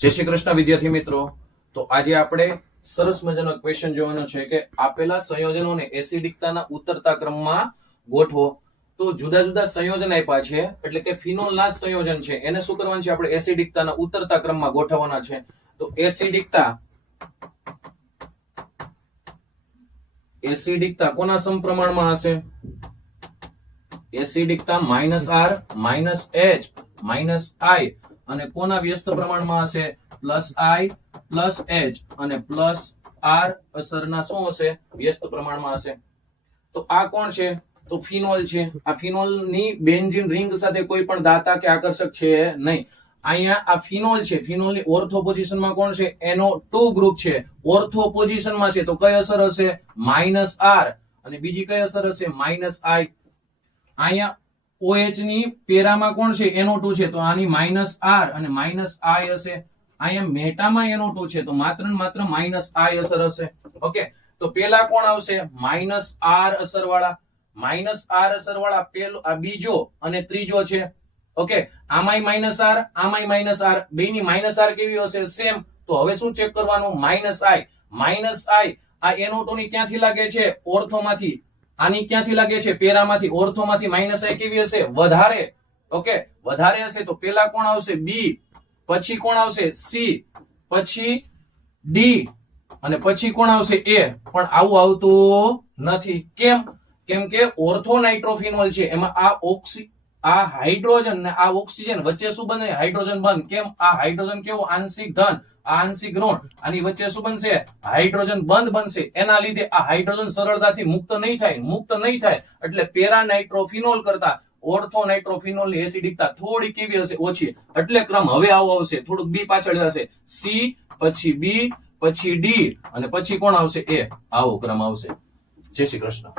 જય શ્રી કૃષ્ણ વિદ્યાર્થી મિત્રો. તો આજે આપણે સરસ મજાનો ક્વેશ્ચન જોવાનો છે કે આપેલા સંયોજનોને એસિડિકતાના ઉતરતા ક્રમમાં ગોઠવો. તો જુદા જુદા સંયોજન આપ્યા છે એટલે કે ફિનોલના સંયોજન છે એને શું કરવાનું છે આપણે એસિડિકતાના ઉતરતા ક્રમમાં ગોઠવવાના છે. તો એસિડિકતા કોના સમપ્રમાણમાં હશે? એસિડિકતા -R -H -I અને કોના વ્યસ્ત પ્રમાણમાં હશે? +I +H અને +R અસરના શું હશે? વ્યસ્ત પ્રમાણમાં હશે. તો આ કોણ છે? તો ફિનોલ છે. આ ફિનોલની બેન્ઝીન રિંગ સાથે કોઈ પણ દાતા કે આકર્ષક છે નહીં. અહીંયા આ ફિનોલ છે. ફિનોલની ઓર્થો પોઝિશનમાં કોણ છે? NO2 ગ્રુપ છે. ઓર્થો પોઝિશનમાં છે તો કઈ અસર હશે? -R અને બીજી કઈ અસર હશે? -I. અહીંયા OH ની પેરામાં કોણ છે? NO2 છે તો આની -R અને -I હશે. અહીંયા મેટામાં NO2 છે તો માત્ર ને માત્ર -I અસર હશે. ઓકે, તો પેલા કોણ આવશે? -R અસરવાળા. -R અસરવાળા પેલો આ બીજો અને ત્રીજો છે. ઓકે, આમાંય -R આમાંય -R, બેયની -R કેવી હશે? સેમ. તો હવે શું ચેક કરવાનું? -I આ NO2 ની ક્યાંથી લાગે છે? ઓર્થોમાંથી. આની ક્યાંથી લાગે છે? પેરામાંથી. ઓર્થોમાંથી -I કેવી હશે? વધારે. ઓકે, વધારે હશે તો પેલા કોણ આવશે? B, પછી કોણ આવશે? C, પછી D અને પછી કોણ આવશે? A. પણ આવું આવતું નથી. કેમ? કેમ કે ઓર્થો નાઇટ્રોફિનોલ છે એમાં આ હાઇડ્રોજન ને આ ઓક્સિજન વચ્ચે શું બને? હાઇડ્રોજન બંધ. કેમ? આ હાઇડ્રોજન કેવો? આંશિક ધન, આ આંશિક ઋણ. આની વચ્ચે શું બનશે? હાઇડ્રોજન બંધ બનશે. એના લીધે આ હાઇડ્રોજન સરળતાથી મુક્ત નહીં થાય. એટલે પેરા નાઇટ્રોફિનોલ કરતા ઓર્થો નાઇટ્રોફિનોલ ની એસિડિકતા થોડી કેવી હશે? ઓછી. એટલે ક્રમ હવે આવો આવશે, થોડુંક બી પાછળ હશે. C, પછી B, પછી D અને પછી કોણ આવશે? A. આવો ક્રમ આવશે. જય શ્રી કૃષ્ણ.